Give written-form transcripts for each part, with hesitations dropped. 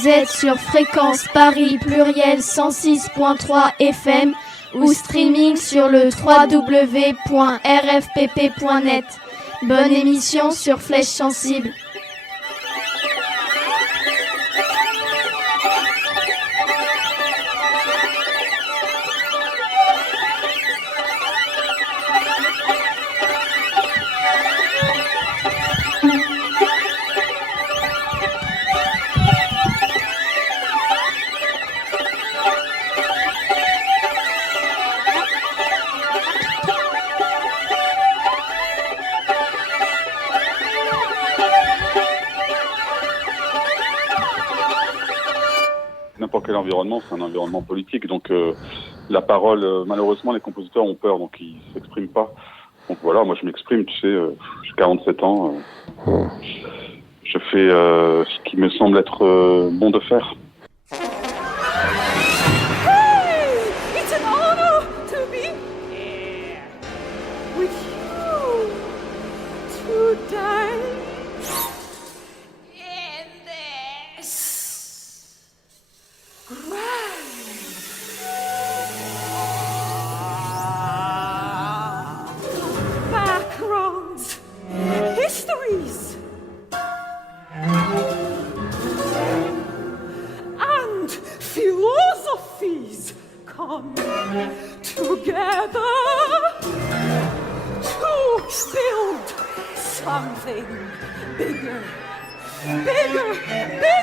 Vous êtes sur Fréquence Paris Pluriel 106.3 FM ou streaming sur le www.rfpp.net. Bonne émission sur Flèche Sensible. N'importe quel environnement, c'est un environnement politique, donc la parole, malheureusement, les compositeurs ont peur, donc ils s'expriment pas. Donc voilà, moi je m'exprime, tu sais, j'ai 47 ans, je fais ce qui me semble être bon de faire. Hey! It's an honor to be here with you today in this backgrounds, histories, and philosophies come together to build something bigger, bigger, bigger.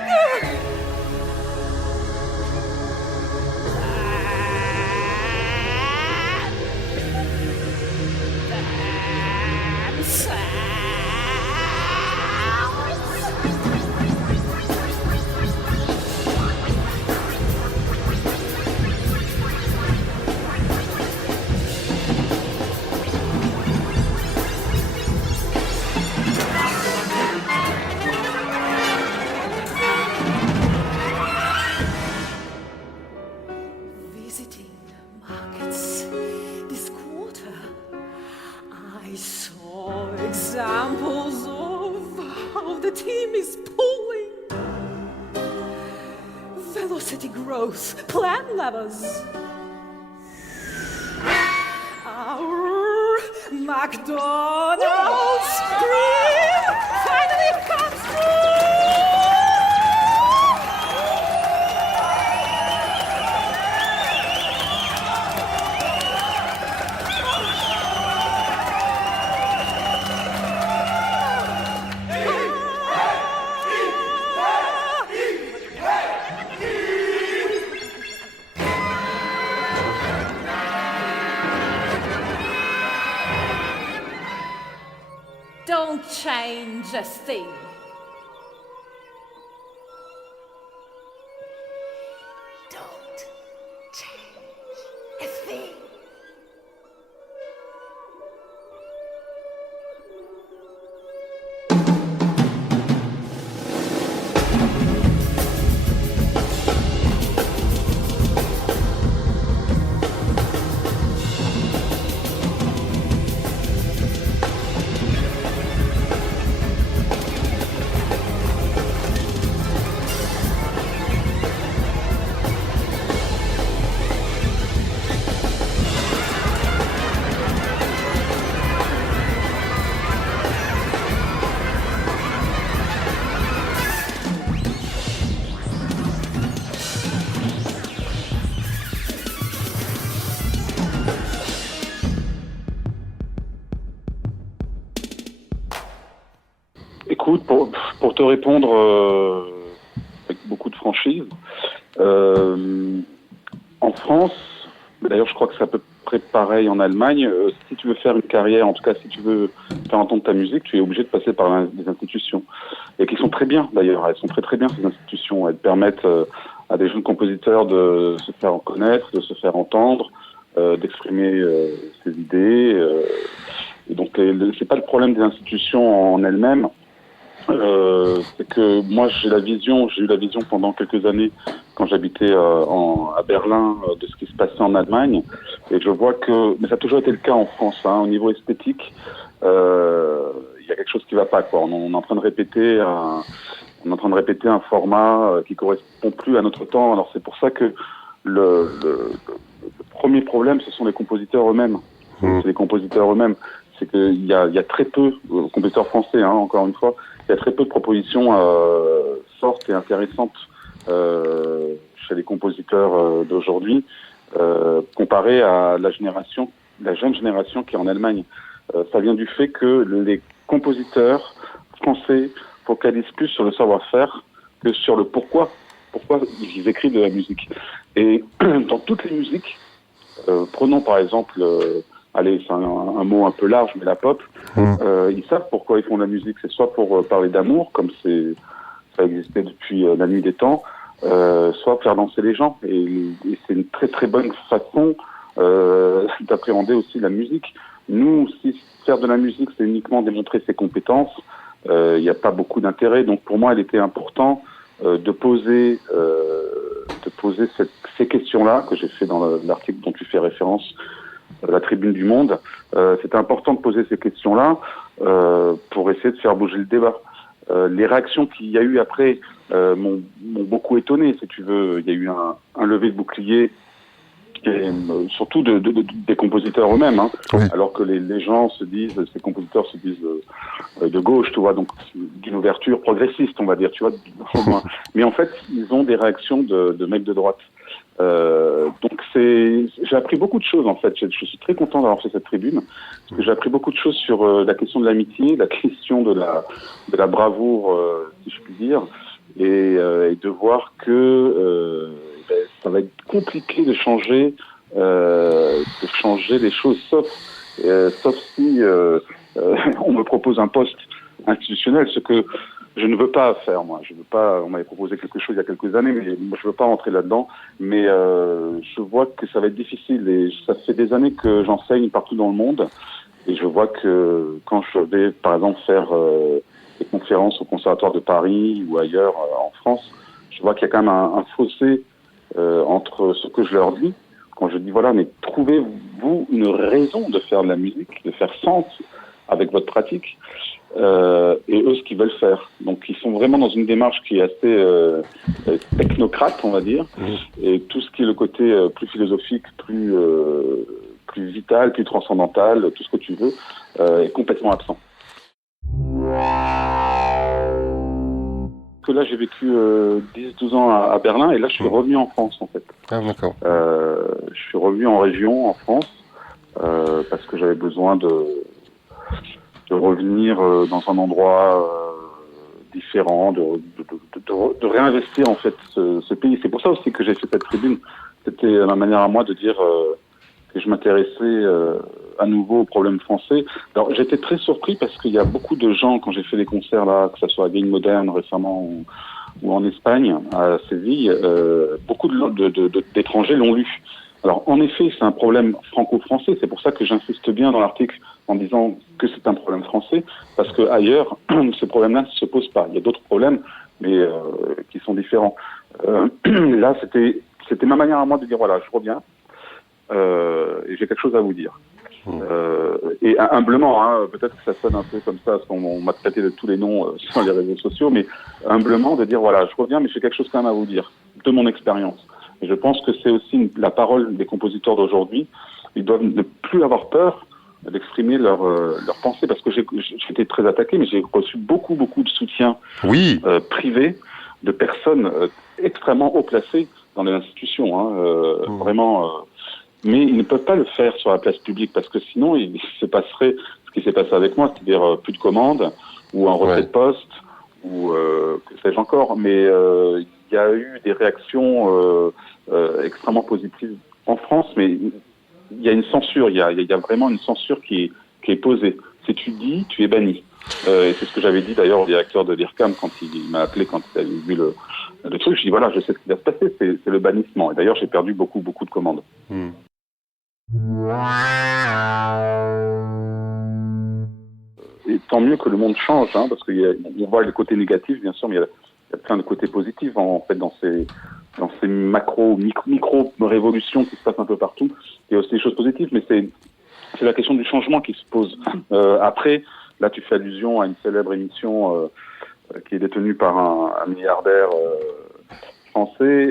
Visiting markets this quarter, I saw examples of how the team is pulling. Velocity growth, plan levels. Our McDonald's dream finally comes true! Don't change a thing. Don't change a thing. Écoute, pour te répondre avec beaucoup de franchise, en France, d'ailleurs je crois que c'est à peu près pareil en Allemagne, si tu veux faire une carrière, en tout cas si tu veux faire entendre ta musique, tu es obligé de passer par des institutions. Et qui sont très bien d'ailleurs, elles sont très très bien ces institutions, elles permettent à des jeunes compositeurs de se faire connaître, de se faire entendre, d'exprimer ses idées. Et donc c'est pas le problème des institutions en elles-mêmes. C'est que moi j'ai eu la vision pendant quelques années quand j'habitais à Berlin de ce qui se passait en Allemagne, et je vois que, mais ça a toujours été le cas en France, hein, au niveau esthétique, il y a quelque chose qui va pas, quoi. On est en train de répéter On est en train de répéter un format qui correspond plus à notre temps. Alors c'est pour ça que le premier problème, ce sont les compositeurs eux-mêmes. C'est les compositeurs eux-mêmes. C'est qu'il y a très peu, compositeurs français, encore une fois, il y a très peu de propositions fortes et intéressantes chez les compositeurs d'aujourd'hui, comparé à la jeune génération qui est en Allemagne. Ça vient du fait que les compositeurs français focalisent plus sur le savoir-faire que sur le pourquoi ils écrivent de la musique. Et dans toutes les musiques, prenons par exemple, allez, c'est un mot un peu large, mais la pop, ils savent pourquoi ils font de la musique. C'est soit pour parler d'amour, comme ça existait depuis la nuit des temps, soit faire danser les gens. Et c'est une très très bonne façon d'appréhender aussi la musique. Nous, si faire de la musique, c'est uniquement démontrer ses compétences, il n'y a pas beaucoup d'intérêt. Donc pour moi, il était important de poser ces questions-là que j'ai fait dans l'article dont tu fais référence, la Tribune du Monde. C'était important de poser ces questions-là pour essayer de faire bouger le débat. Les réactions qu'il y a eu après m'ont beaucoup étonné, si tu veux. Il y a eu un lever de bouclier, et, surtout des compositeurs eux-mêmes, Oui. Alors que les gens se disent, ces compositeurs se disent de gauche, tu vois, donc d'une ouverture progressiste, on va dire, tu vois. Mais en fait, ils ont des réactions de mecs de droite. Donc j'ai appris beaucoup de choses en fait. Je suis très content d'avoir fait cette tribune parce que j'ai appris beaucoup de choses sur la question de l'amitié, la question de la bravoure, si je puis dire, et de voir que ça va être compliqué de changer les choses, sauf si on me propose un poste institutionnel, ce que je ne veux pas faire, moi. Je veux pas. On m'avait proposé quelque chose il y a quelques années, mais je veux pas rentrer là-dedans. Mais je vois que ça va être difficile. Et ça fait des années que j'enseigne partout dans le monde, et je vois que quand je vais, par exemple, faire des conférences au Conservatoire de Paris ou ailleurs en France, je vois qu'il y a quand même un fossé entre ce que je leur dis. Quand je dis voilà, mais trouvez-vous une raison de faire de la musique, de faire sens avec votre pratique. Et eux ce qu'ils veulent faire. Donc ils sont vraiment dans une démarche qui est assez technocrate, on va dire, et tout ce qui est le côté plus philosophique, plus vital, plus transcendantal, tout ce que tu veux, est complètement absent. Que là j'ai vécu 10-12 ans à Berlin, et là je suis revenu en France en fait. Ah d'accord. Je suis revenu en région en France parce que j'avais besoin de revenir dans un endroit différent, de réinvestir en fait ce pays. C'est pour ça aussi que j'ai fait cette tribune. C'était ma manière à moi de dire que je m'intéressais à nouveau aux problèmes français. Alors j'étais très surpris parce qu'il y a beaucoup de gens, quand j'ai fait des concerts là, que ce soit à Gagne Moderne récemment ou en Espagne, à Séville, beaucoup d'étrangers l'ont lu. Alors, en effet, c'est un problème franco-français. C'est pour ça que j'insiste bien dans l'article en disant que c'est un problème français, parce que ailleurs, ce problème-là ne se pose pas. Il y a d'autres problèmes, mais qui sont différents. Là, c'était ma manière à moi de dire voilà, je reviens et j'ai quelque chose à vous dire. Et humblement, peut-être que ça sonne un peu comme ça, parce qu'on m'a traité de tous les noms sur les réseaux sociaux, mais humblement de dire voilà, je reviens, mais j'ai quelque chose quand même à vous dire de mon expérience. Et je pense que c'est aussi la parole des compositeurs d'aujourd'hui. Ils doivent ne plus avoir peur d'exprimer leur pensée, parce que j'étais très attaqué, mais j'ai reçu beaucoup de soutien privé de personnes extrêmement haut placées dans les institutions, vraiment. Mais ils ne peuvent pas le faire sur la place publique, parce que sinon il se passerait ce qui s'est passé avec moi, c'est-à-dire plus de commandes ou un retrait de poste ou que sais-je encore. Mais il y a eu des réactions extrêmement positives en France, mais il y a une censure, il y a vraiment une censure qui est posée. Si tu dis, tu es banni. Et c'est ce que j'avais dit d'ailleurs au directeur de l'IRCAM quand il m'a appelé, quand il avait vu le truc. Je dis voilà, je sais ce qui va se passer, c'est le bannissement. Et d'ailleurs, j'ai perdu beaucoup de commandes. Et tant mieux que le monde change, parce qu'on voit les côtés négatifs, bien sûr, mais il y a plein de côtés positifs en fait dans ces micro révolutions qui se passent un peu partout. Il y a aussi des choses positives, mais c'est la question du changement qui se pose. Après, là, tu fais allusion à une célèbre émission qui est détenu par un milliardaire français.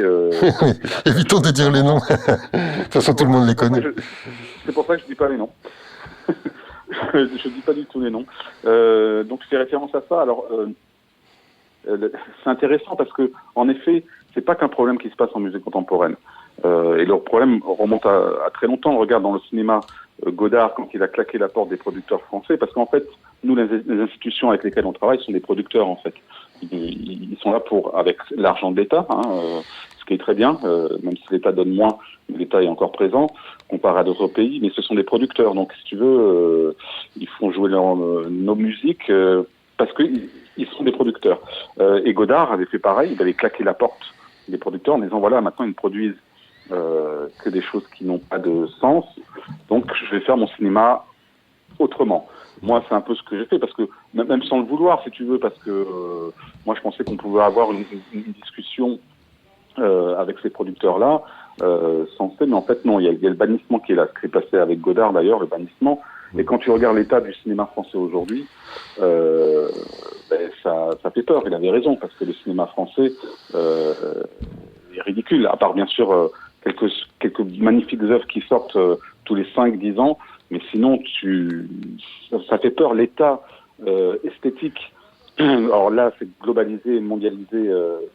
Évitons de dire les noms. De toute façon, tout le monde les connaît. C'est pour ça que je dis pas les noms. Je dis pas du tout les noms. Donc je fais référence à ça. Alors c'est intéressant parce que en effet, c'est pas qu'un problème qui se passe en musique contemporaine. Et le problème remonte à très longtemps. On regarde dans le cinéma Godard quand il a claqué la porte des producteurs français, parce qu'en fait, nous, les institutions avec lesquelles on travaille sont des producteurs en fait. Ils sont là avec l'argent de l'État, ce qui est très bien, même si l'État donne moins, l'État est encore présent comparé à d'autres pays, mais ce sont des producteurs. Donc, si tu veux, ils font jouer nos musiques parce qu'ils sont des producteurs. Et Godard avait fait pareil, il avait claqué la porte des producteurs en disant voilà, maintenant ils ne produisent que des choses qui n'ont pas de sens, donc je vais faire mon cinéma autrement. Moi, c'est un peu ce que j'ai fait, parce que même sans le vouloir, si tu veux, parce que moi, je pensais qu'on pouvait avoir une discussion avec ces producteurs-là, sensés, mais en fait, non, il y a le bannissement qui est là, ce qui est passé avec Godard, d'ailleurs, le bannissement. Et quand tu regardes l'état du cinéma français aujourd'hui, ça fait peur. Il avait raison, parce que le cinéma français est ridicule, à part, bien sûr, quelques magnifiques œuvres qui sortent tous les 5-10 ans, mais sinon, ça fait peur. L'état esthétique, alors là, c'est globalisé, mondialisé,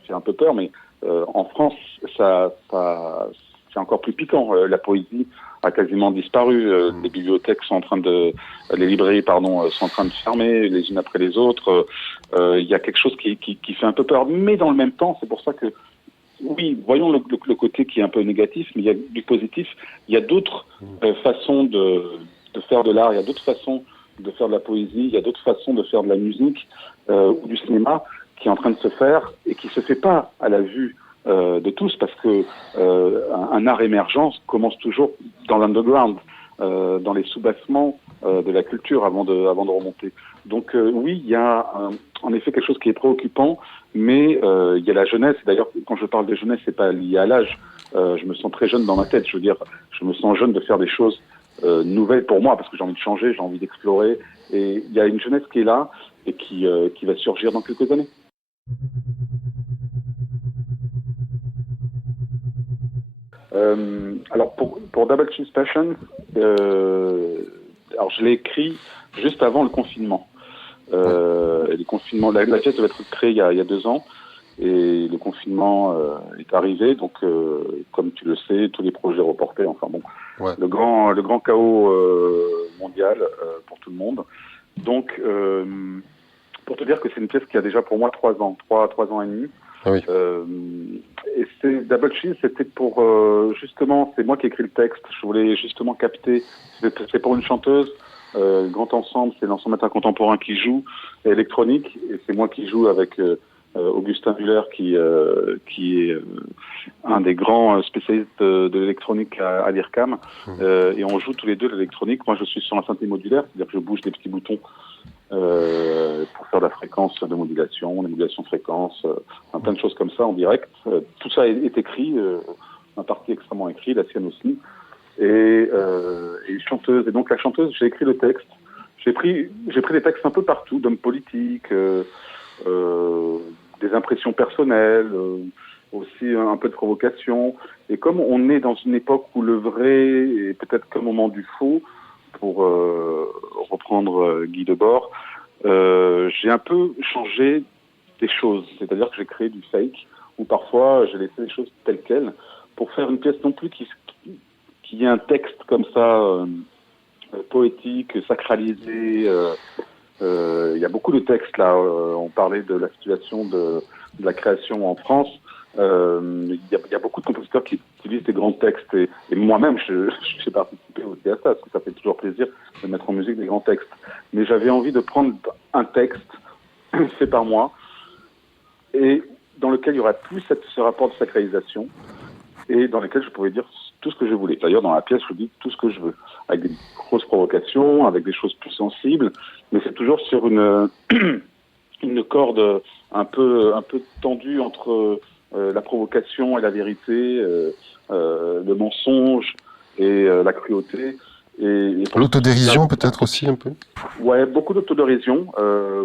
fait un peu peur, mais en France, c'est encore plus piquant. La poésie a quasiment disparu. Les bibliothèques sont les librairies, sont en train de fermer les unes après les autres. Il y a quelque chose qui fait un peu peur. Mais dans le même temps, c'est pour ça que, oui, voyons le côté qui est un peu négatif, mais il y a du positif. Il y a d'autres façons de faire de l'art, il y a d'autres façons de faire de la poésie, il y a d'autres façons de faire de la musique ou du cinéma qui est en train de se faire et qui se fait pas à la vue de tous, parce que un art émergent commence toujours dans l'underground, dans les sous-bassements de la culture avant de remonter. Donc oui, il y a en effet quelque chose qui est préoccupant, mais il y a la jeunesse. D'ailleurs, quand je parle de jeunesse, c'est pas lié à l'âge. Je me sens très jeune dans ma tête. Je veux dire, je me sens jeune de faire des choses nouvelles pour moi, parce que j'ai envie de changer, j'ai envie d'explorer. Et il y a une jeunesse qui est là et qui va surgir dans quelques années. Alors pour Double Cheese Passion, alors je l'ai écrit juste avant le confinement. Le confinement, la pièce devait être créée il y a 2 ans, et le confinement est arrivé, donc comme tu le sais, tous les projets reportés. Enfin bon, ouais. Le grand chaos mondial pour tout le monde. Donc pour te dire que c'est une pièce qui a déjà pour moi 3 ans et demi. Oui. Et c'est Double Cheese, c'était pour justement, c'est moi qui ai écrit le texte. Je voulais justement capter. C'est pour une chanteuse, grand ensemble, c'est l'ensemble contemporain qui joue électronique, et c'est moi qui joue avec Augustin Muller qui est un des grands spécialistes de l'électronique à l'IRCAM, et on joue tous les deux l'électronique. Moi, je suis sur un synthé modulaire, c'est-à-dire que je bouge des petits boutons pour faire de la fréquence de modulation, des modulations de fréquence, plein de choses comme ça en direct. Tout ça est écrit, un parti extrêmement écrit, la sienne aussi, et chanteuse. Et donc la chanteuse, j'ai écrit le texte. J'ai pris des textes un peu partout, d'hommes politiques, des impressions personnelles, aussi un peu de provocation. Et comme on est dans une époque où le vrai est peut-être qu'un moment du faux, pour reprendre Guy Debord, j'ai un peu changé des choses. C'est-à-dire que j'ai créé du fake, ou parfois j'ai laissé les choses telles quelles, pour faire une pièce non plus qui ait un texte comme ça, poétique, sacralisé. Il y a beaucoup de textes là. On parlait de la situation de la création en France. Il y a beaucoup de compositeurs qui utilisent des grands textes, et moi-même j'ai participé aussi à ça, parce que ça fait toujours plaisir de mettre en musique des grands textes. Mais j'avais envie de prendre un texte fait par moi, et dans lequel il y aura plus ce rapport de sacralisation, et dans lequel je pouvais dire tout ce que je voulais. D'ailleurs, dans la pièce, je dis tout ce que je veux, avec des grosses provocations, avec des choses plus sensibles, mais c'est toujours sur une corde un peu tendue entre la provocation et la vérité, le mensonge et la cruauté. Et l'autodérision peut-être aussi un peu. Ouais, beaucoup d'autodérision,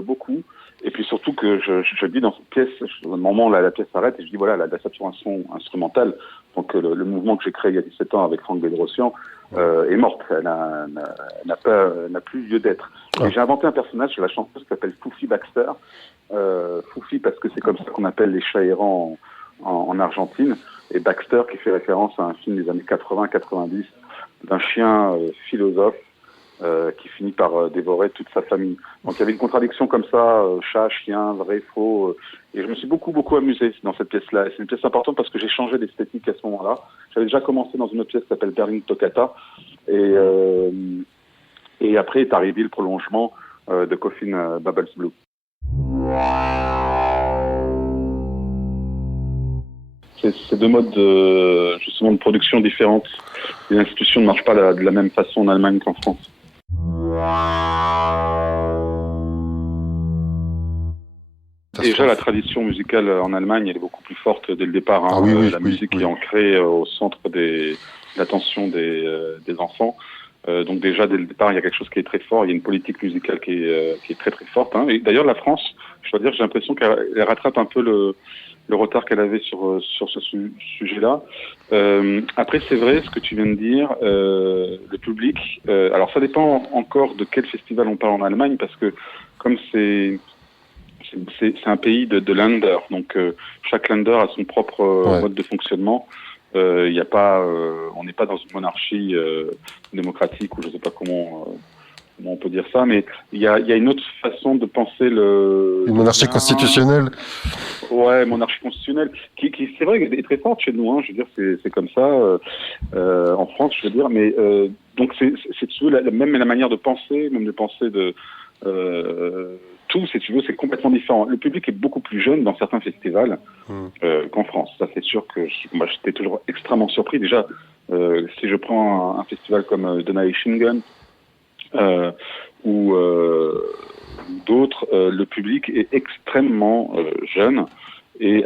beaucoup. Et puis surtout que je dis dans cette pièce, au moment où la pièce s'arrête, et je dis voilà, la saturation instrumentale, donc le mouvement que j'ai créé il y a 17 ans avec Franck Bedrosian, est morte. Elle n'a plus lieu d'être. Et j'ai inventé un personnage sur la chanteuse qui s'appelle Foufi Baxter. Foufi parce que c'est comme ça qu'on appelle les chats errants en Argentine, et Baxter qui fait référence à un film des années 80-90 d'un chien philosophe qui finit par dévorer toute sa famille. Donc il y avait une contradiction comme ça, chat, chien, vrai, faux, et je me suis beaucoup amusé dans cette pièce-là. Et c'est une pièce importante parce que j'ai changé d'esthétique à ce moment-là. J'avais déjà commencé dans une autre pièce qui s'appelle Berlin Toccata, et après est arrivé le prolongement de Coffin Bubbles Blue. C'est deux modes justement de production différentes. Les institutions ne marchent pas de la même façon en Allemagne qu'en France. Déjà, la tradition musicale en Allemagne, elle est beaucoup plus forte dès le départ. Hein. La musique est ancrée au centre de l'attention des enfants. Donc déjà, dès le départ, il y a quelque chose qui est très fort. Il y a une politique musicale qui est très très forte. Hein. Et d'ailleurs, la France, je dois dire, j'ai l'impression qu'elle rattrape un peu le retard qu'elle avait sur ce sujet-là. Après, c'est vrai, ce que tu viens de dire, le public. Alors, ça dépend encore de quel festival on parle en Allemagne, parce que comme c'est un pays de Länder, donc chaque Länder a son propre mode de fonctionnement. Il y a pas, on n'est pas dans une monarchie démocratique, ou je ne sais pas comment on peut dire ça, mais il y a une autre façon de penser une monarchie constitutionnelle. Ouais, monarchie constitutionnelle, qui c'est vrai, est très forte chez nous. Hein, je veux dire, c'est comme ça en France, je veux dire. Mais donc c'est si tu veux, même la manière de penser, même de penser de tout, si tu veux, c'est complètement différent. Le public est beaucoup plus jeune dans certains festivals qu'en France. Ça, c'est sûr que moi, j'étais toujours extrêmement surpris. Déjà, si je prends un festival comme The Nation ou d'autres, le public est extrêmement jeune, et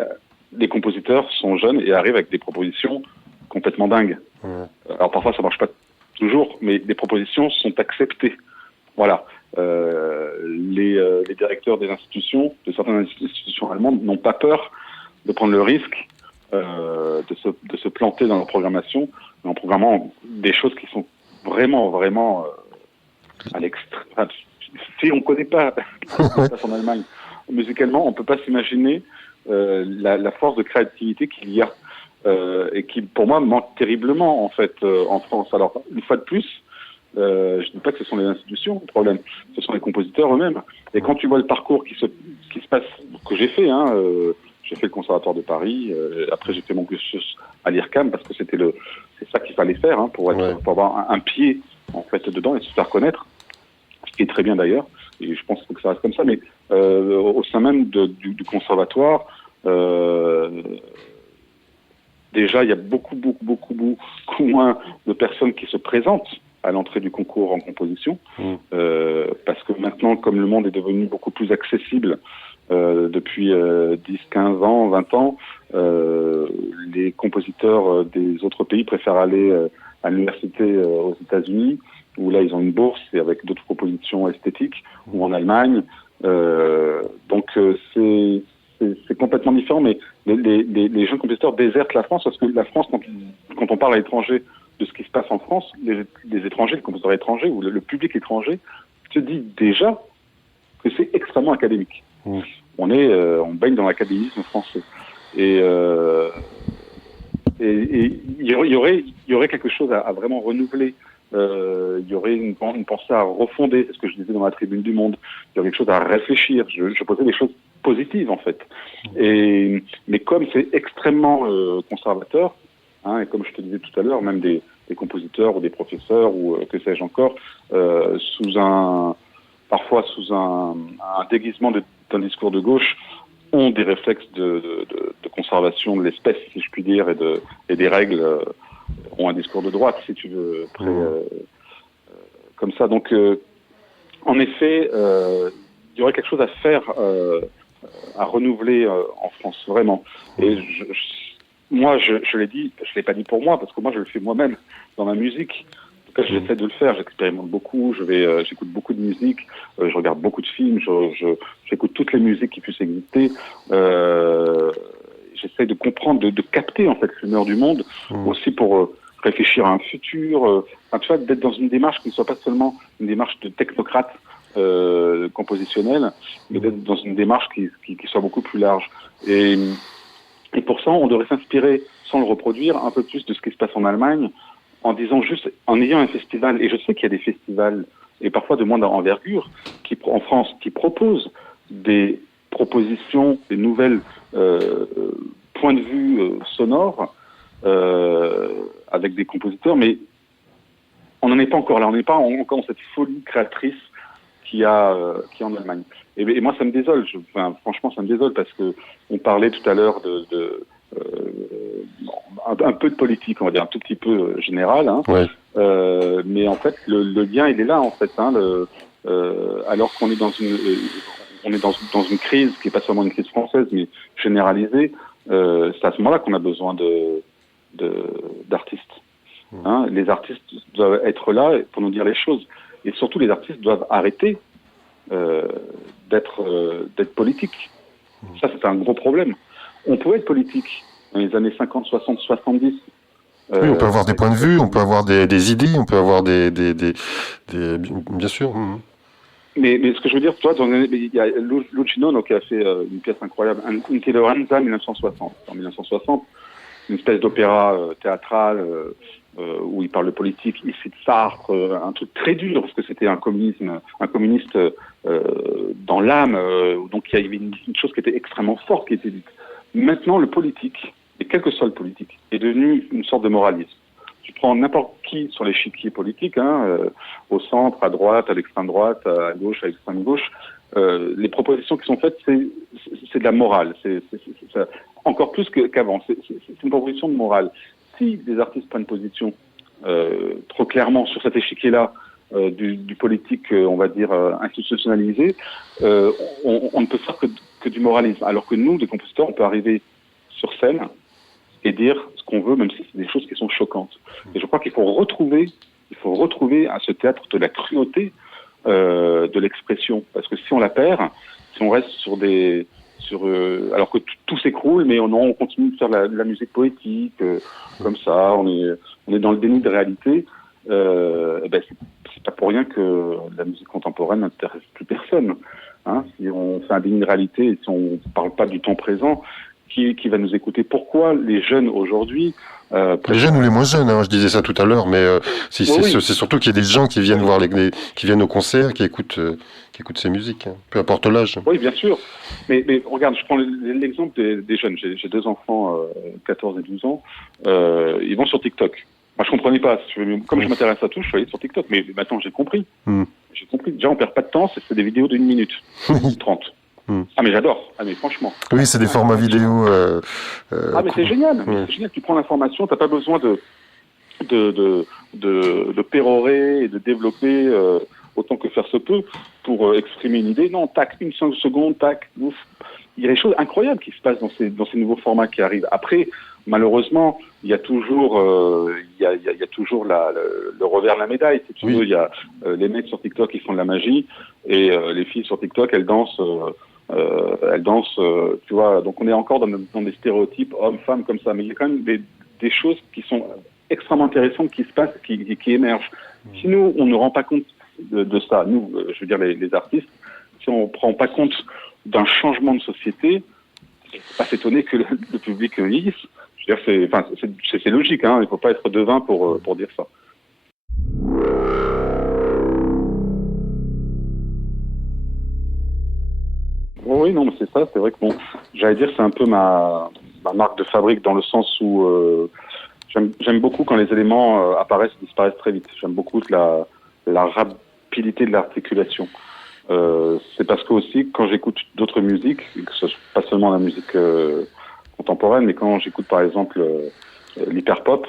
les compositeurs sont jeunes et arrivent avec des propositions complètement dingues. Alors parfois ça marche pas toujours, mais les propositions sont acceptées. Voilà. Les directeurs des institutions, de certaines institutions allemandes, n'ont pas peur de prendre le risque de se planter dans leur programmation, en programmant des choses qui sont vraiment à l'extrême. Enfin, si on ne connaît pas ce qui se passe en Allemagne musicalement, on ne peut pas s'imaginer la force de créativité qu'il y a et qui, pour moi, manque terriblement en fait en France. Alors, une fois de plus, je ne dis pas que ce sont les institutions le problème, ce sont les compositeurs eux-mêmes. Et quand tu vois le parcours qui se passe, que j'ai fait, j'ai fait le Conservatoire de Paris, après j'ai fait mon cursus à l'IRCAM parce que c'est ça qu'il fallait faire pour avoir un pied en fait dedans et se faire connaître, ce qui est très bien d'ailleurs, et je pense qu'il faut que ça reste comme ça, mais au sein même du conservatoire, déjà il y a beaucoup moins de personnes qui se présentent à l'entrée du concours en composition, parce que maintenant, comme le monde est devenu beaucoup plus accessible depuis 10, 15 ans, 20 ans, les compositeurs des autres pays préfèrent aller à l'université aux États-Unis, où là ils ont une bourse et avec d'autres propositions esthétiques, ou en Allemagne. Donc c'est complètement différent, mais les jeunes compositeurs désertent la France, parce que la France, quand on parle à l'étranger de ce qui se passe en France, les étrangers, les compositeurs étrangers ou le public étranger se dit déjà que c'est extrêmement académique. On baigne dans l'académisme français. Et il y aurait quelque chose à vraiment renouveler. Il y aurait une pensée à refonder, c'est ce que je disais dans la Tribune du Monde. Il y aurait quelque chose à réfléchir. Je posais des choses positives en fait. Mais comme c'est extrêmement conservateur, et comme je te disais tout à l'heure, même des compositeurs ou des professeurs ou que sais-je encore, parfois sous un déguisement d'un discours de gauche, ont des réflexes de conservation de l'espèce, si je puis dire, et des règles, ont un discours de droite, si tu veux, comme ça. Donc, en effet, il y aurait quelque chose à faire, à renouveler en France, vraiment. Et moi, je l'ai dit, je l'ai pas dit pour moi, parce que moi, je le fais moi-même dans ma musique. En tout cas, j'essaie de le faire. J'expérimente beaucoup. J'écoute beaucoup de musique. Je regarde beaucoup de films. J'écoute toutes les musiques qui puissent exister. J'essaie de comprendre, de capter en fait l'humeur du monde, aussi pour réfléchir à un futur. Tu vois, d'être dans une démarche qui ne soit pas seulement une démarche de technocrate compositionnelle, mais d'être dans une démarche qui soit beaucoup plus large. Et pour ça, on devrait s'inspirer, sans le reproduire, un peu plus de ce qui se passe en Allemagne, en ayant un festival. Et je sais qu'il y a des festivals, et parfois de moindre envergure, en France, qui proposent des propositions, des nouvelles points de vue sonores, avec des compositeurs, mais on n'en est pas encore là. On n'est pas encore dans cette folie créatrice qu'il y a en Allemagne. Et moi, ça me désole. Franchement, ça me désole parce que on parlait tout à l'heure un peu de politique, on va dire un tout petit peu général. Hein. Ouais. Mais en fait, le lien, il est là en fait. Hein, alors qu'on est dans une crise qui est pas seulement une crise française, mais généralisée. C'est à ce moment-là qu'on a besoin d'artistes. Hein, les artistes doivent être là pour nous dire les choses. Et surtout, les artistes doivent arrêter d'être politiques. Ça, c'est un gros problème. On pouvait être politique dans les années 50, 60, 70. Oui, on peut avoir des points de vue, on peut avoir des idées, on peut avoir bien sûr. Mais ce que je veux dire, toi, il y a Luchino qui a fait une pièce incroyable, Intolleranza 1960. En 1960, une espèce d'opéra théâtral où il parle de politique, il cite Sartre, un truc très dur parce que c'était un communiste dans l'âme, donc il y avait une chose qui était extrêmement forte qui était dite. Maintenant, le politique, et quel que soit le politique, est devenu une sorte de moralisme. Tu prends n'importe qui sur l'échiquier politique, au centre, à droite, à l'extrême droite, à gauche, à l'extrême gauche, les propositions qui sont faites, c'est de la morale. C'est encore plus qu'avant. C'est une proposition de morale. Si des artistes prennent position trop clairement sur cet échiquier-là du politique, on va dire, institutionnalisé, on ne peut faire que du moralisme. Alors que nous, des compositeurs, on peut arriver sur scène et dire ce qu'on veut, même si c'est des choses qui sont choquantes. Et je crois qu'il faut retrouver à ce théâtre de la cruauté de l'expression. Parce que si on la perd, si on reste alors que tout s'écroule, mais on continue de faire de la musique poétique, comme ça, on est dans le déni de réalité, c'est pas pour rien que la musique contemporaine n'intéresse plus personne. Hein, si on fait un déni de réalité et si on parle pas du temps présent, qui va nous écouter? Pourquoi les jeunes aujourd'hui les jeunes ou les moins jeunes, je disais ça tout à l'heure, mais c'est surtout qu'il y a des gens qui viennent qui viennent au concert, qui écoutent ces musiques, peu importe l'âge. Oui, bien sûr. Mais regarde, je prends l'exemple des jeunes. J'ai deux enfants, 14 et 12 ans. Ils vont sur TikTok. Moi, je comprenais pas. Comme je m'intéresse à tout, je suis allé sur TikTok. Mais maintenant, j'ai compris. J'ai compris. Déjà, on perd pas de temps. C'est des vidéos d'1 minute, 30. Ah, mais j'adore. Ah, mais franchement. Oui, c'est des formats vidéo. Mais c'est génial. Ouais. C'est génial. Tu prends l'information. T'as pas besoin de pérorer et de développer autant que faire se peut pour exprimer une idée. Non, tac, 5 secondes, tac, ouf. Il y a des choses incroyables qui se passent dans ces nouveaux formats qui arrivent. Après, malheureusement, il y a toujours, toujours le revers de la médaille. Si tu veux, il y a les mecs sur TikTok qui font de la magie et les filles sur TikTok, elles dansent, tu vois. Donc on est encore dans des stéréotypes hommes-femmes comme ça. Mais il y a quand même des choses qui sont extrêmement intéressantes qui se passent, qui émergent. Si nous, on ne rend pas compte de ça, nous, je veux dire les artistes, si on ne prend pas compte d'un changement de société, il ne faut pas s'étonner que le public vieillisse. Je veux dire, c'est logique, il ne faut pas être devin pour dire ça. Oui, non, mais c'est ça. C'est vrai que j'allais dire, c'est un peu ma marque de fabrique dans le sens où j'aime beaucoup quand les éléments apparaissent et disparaissent très vite. J'aime beaucoup la rapidité de l'articulation. C'est parce que aussi, quand j'écoute d'autres musiques, que ce soit pas seulement la musique contemporaine, mais quand j'écoute par exemple l'hyperpop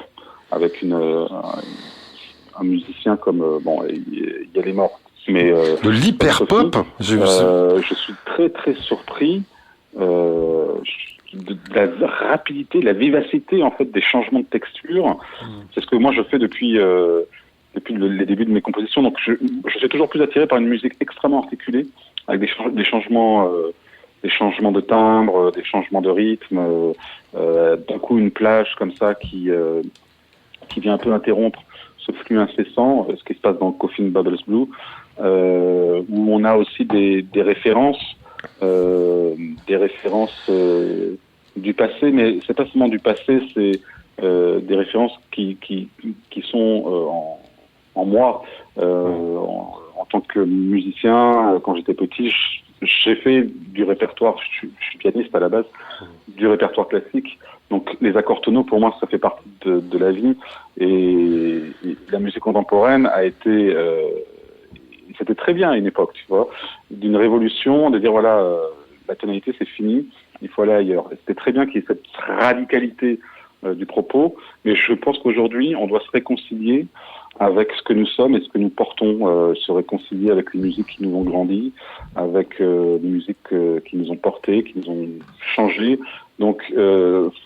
avec un musicien comme il y a les morts, mais de l'hyperpop, je suis très très surpris de la rapidité, de la vivacité en fait des changements de texture. C'est ce que moi je fais depuis les débuts de mes compositions. Donc je suis toujours plus attiré par une musique extrêmement articulée, avec des changements de timbre, des changements de rythme, d'un coup une plage comme ça qui vient un peu interrompre ce flux incessant, ce qui se passe dans Coffin Bubbles Blue, où on a aussi des références, du passé, mais c'est pas seulement du passé, c'est des références qui sont en moi. En tant que musicien, quand j'étais petit, j'ai fait du répertoire, je suis pianiste à la base, du répertoire classique. Donc les accords tonaux, pour moi, ça fait partie de la vie. Et la musique contemporaine a été... c'était très bien à une époque, tu vois, d'une révolution, de dire, voilà, la tonalité, c'est fini, il faut aller ailleurs. Et c'était très bien qu'il y ait cette radicalité du propos, mais je pense qu'aujourd'hui, on doit se réconcilier avec ce que nous sommes et ce que nous portons, se réconcilier avec les musiques qui nous ont grandi, avec les musiques qui nous ont portés, qui nous ont changé. Donc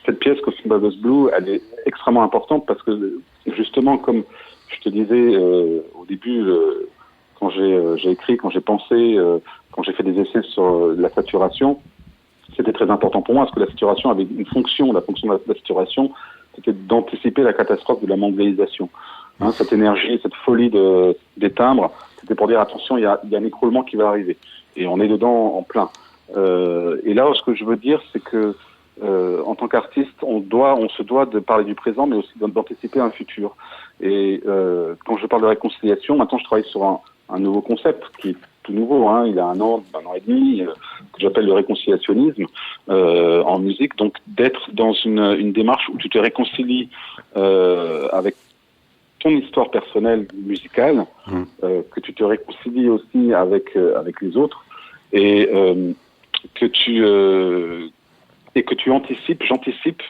cette pièce, Coffin Bubbles Blue, elle est extrêmement importante parce que justement, comme je te disais au début, quand j'ai écrit, quand j'ai pensé, quand j'ai fait des essais sur la saturation, c'était très important pour moi parce que la saturation avait une fonction. La fonction de la saturation, c'était d'anticiper la catastrophe de la mondialisation. Hein, cette énergie, cette folie des timbres, c'était pour dire attention, il y a un écroulement qui va arriver. Et on est dedans en plein. Et là, ce que je veux dire, c'est que en tant qu'artiste, on se doit de parler du présent, mais aussi d'anticiper un futur. Et quand je parle de réconciliation, maintenant je travaille sur un nouveau concept qui est tout nouveau, hein, il y a un an et demi, que j'appelle le réconciliationnisme en musique. Donc d'être dans une démarche où tu te réconcilies avec ton histoire personnelle musicale, que tu te réconcilies aussi avec les autres, et que tu anticipes, j'anticipe.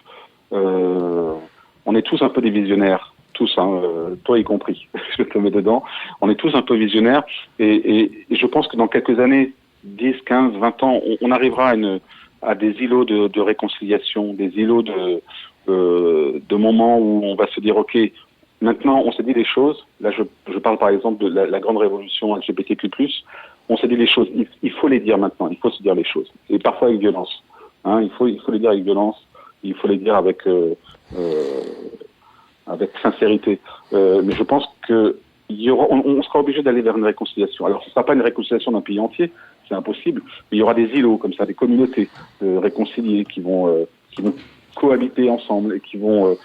On est tous un peu des visionnaires. Tous, hein, toi y compris, je te mets dedans. On est tous un peu visionnaires et je pense que dans quelques années, 10, 15, 20 ans, on arrivera à des îlots de réconciliation, des îlots de moments où on va se dire, ok, maintenant on s'est dit les choses. Là, je parle par exemple de la grande révolution LGBTQ+. On s'est dit les choses. Il faut les dire maintenant. Il faut se dire les choses. Et parfois avec violence. Hein, il faut les dire avec violence. Il faut les dire avec sincérité. Mais je pense que on sera obligé d'aller vers une réconciliation. Alors, ce ne sera pas une réconciliation d'un pays entier, c'est impossible, mais il y aura des îlots comme ça, des communautés réconciliées qui vont cohabiter ensemble et qui vont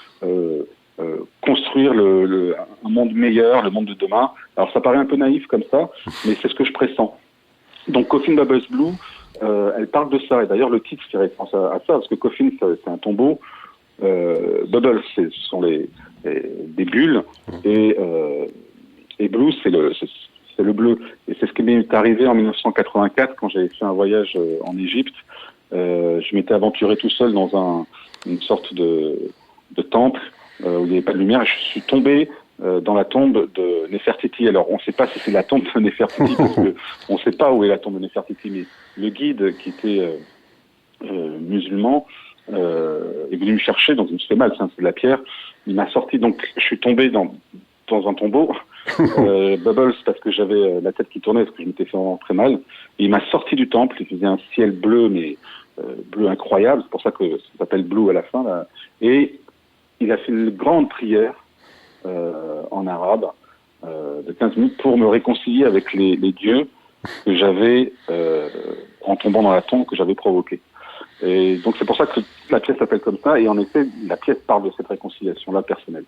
construire un monde meilleur, le monde de demain. Alors, ça paraît un peu naïf comme ça, mais c'est ce que je pressens. Donc, Coffin Bubbles Blue, elle parle de ça. Et d'ailleurs, le titre fait référence à ça, parce que Coffin, c'est un tombeau. Bubbles, ce sont des bulles, et Blue, c'est le bleu. Et c'est ce qui m'est arrivé en 1984 quand j'avais fait un voyage en Égypte. Je m'étais aventuré tout seul dans une sorte de temple où il n'y avait pas de lumière, et je suis tombé dans la tombe de Néfertiti. Alors, on ne sait pas si c'est la tombe de Néfertiti, parce que on ne sait pas où est la tombe de Néfertiti, mais le guide qui était musulman est venu me chercher, donc il me fait mal, c'est de la pierre. Il m'a sorti, donc je suis tombé dans un tombeau, Bubbles, parce que j'avais la tête qui tournait, parce que je m'étais fait vraiment très mal. Et il m'a sorti du temple, il faisait un ciel bleu, mais bleu incroyable, c'est pour ça que ça s'appelle Blue à la fin, là. Et il a fait une grande prière en arabe de 15 minutes pour me réconcilier avec les dieux que j'avais, en tombant dans la tombe, que j'avais provoqué. Et donc c'est pour ça que la pièce s'appelle comme ça, et en effet, la pièce parle de cette réconciliation-là personnelle.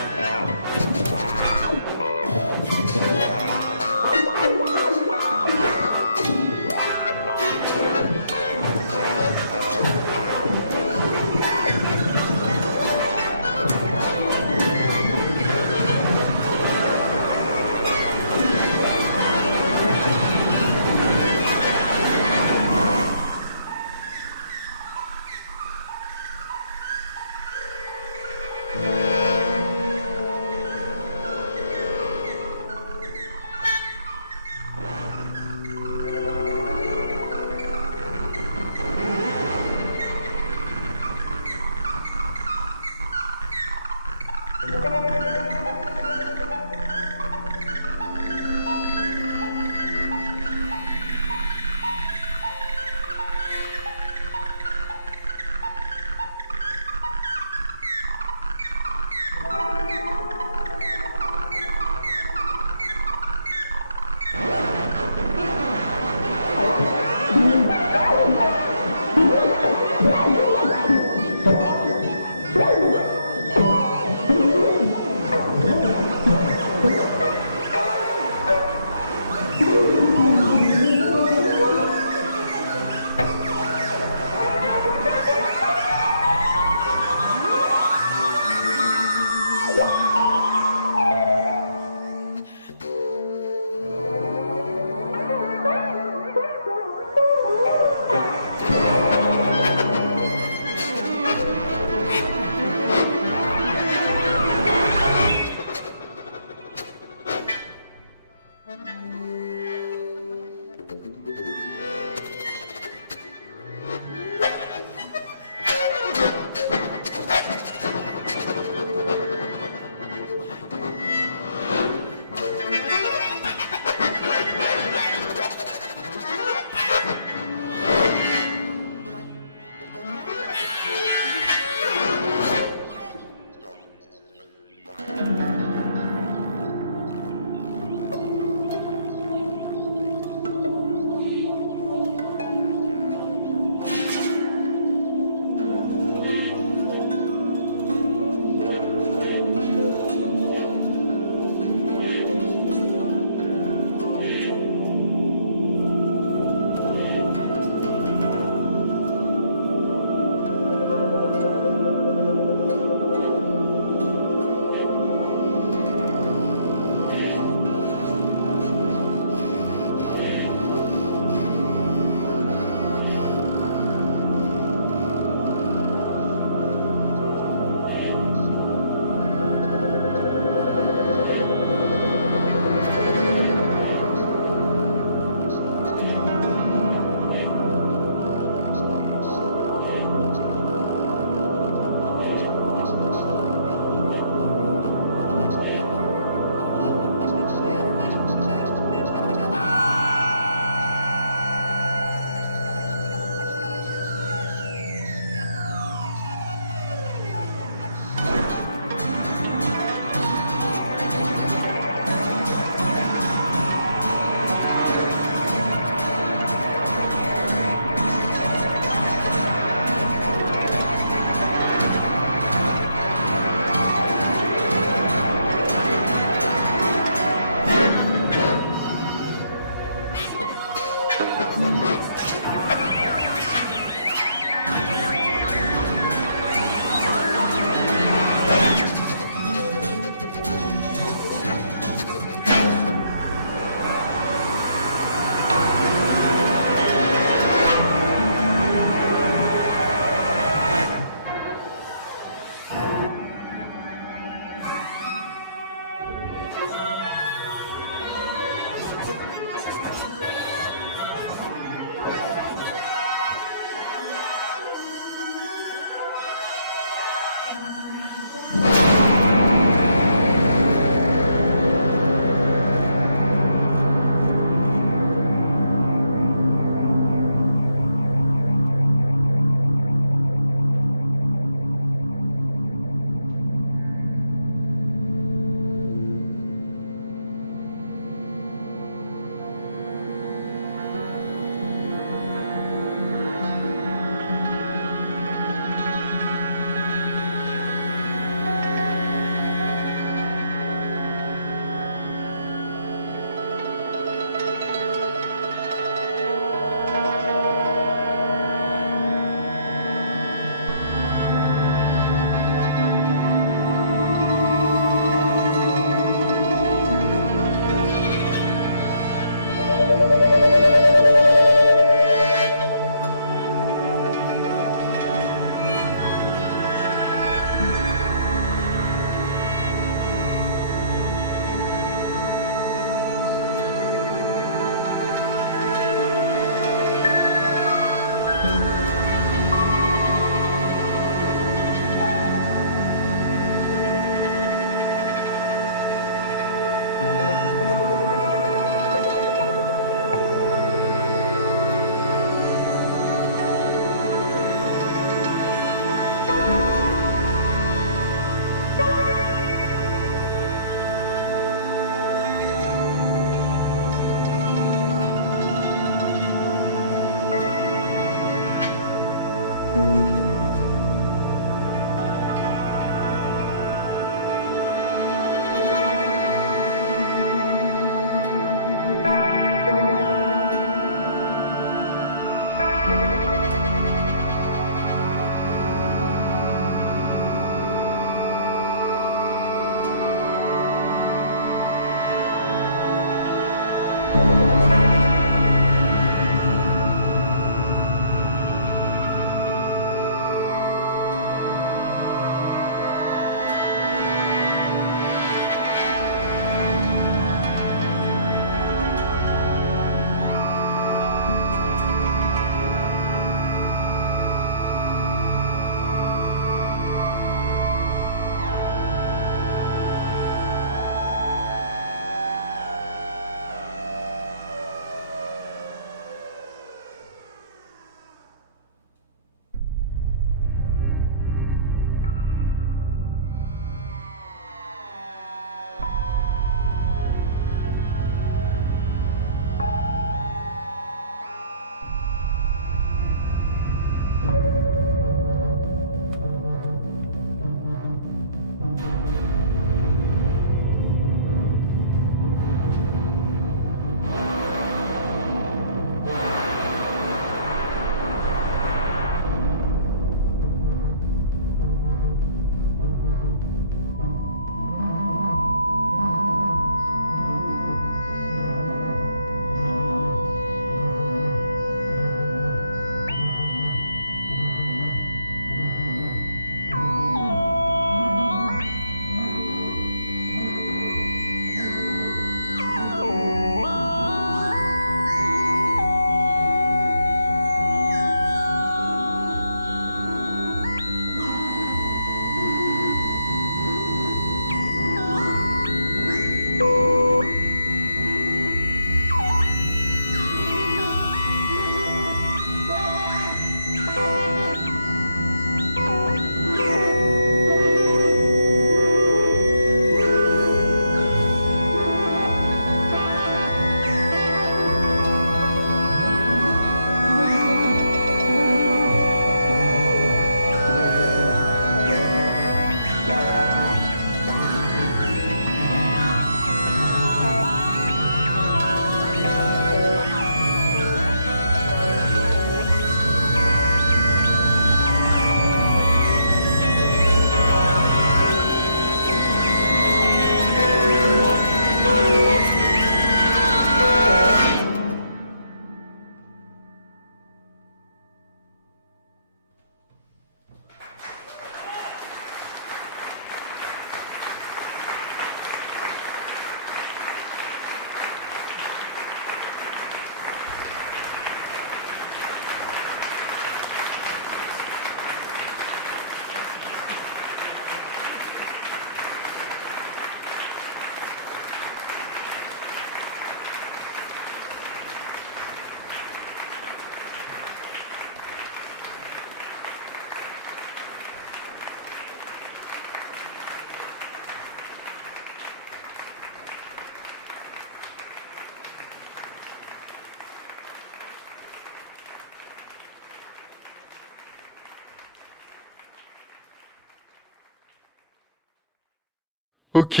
Ok,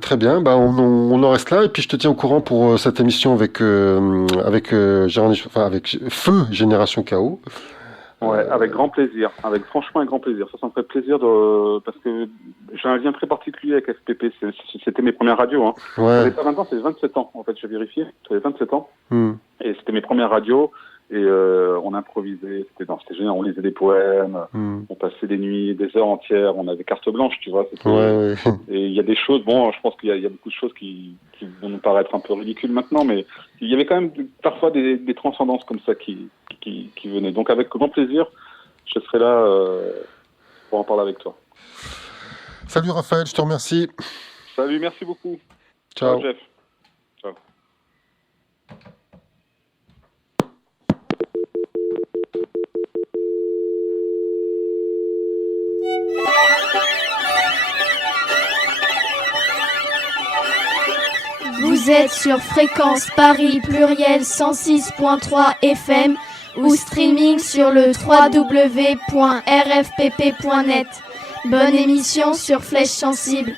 très bien. On en reste là et puis je te tiens au courant pour cette émission avec avec Feu Génération Chaos. Ouais, avec grand plaisir, franchement un grand plaisir. Ça me ferait plaisir parce que j'ai un lien très particulier avec FPP. C'était mes premières radios. Hein. Ouais. J'avais pas 20 ans, c'est 27 ans. En fait, j'ai vérifié. J'avais 27 ans. Et c'était mes premières radios. Et on improvisait. C'était génial. On lisait des poèmes. On passait des nuits, des heures entières. On avait carte blanche, tu vois. Ouais. Et il y a des choses. Bon, je pense qu'il y a beaucoup de choses qui vont nous paraître un peu ridicules maintenant, mais il y avait quand même parfois des transcendances comme ça qui venaient. Donc avec grand plaisir, je serai là pour en parler avec toi. Salut Raphaël, je te remercie. Salut, merci beaucoup. Ciao. Ciao Jeff. Ciao. Vous êtes sur Fréquence Paris Pluriel 106.3 FM ou streaming sur le www.rfpp.net. Bonne émission sur Flèche Sensible.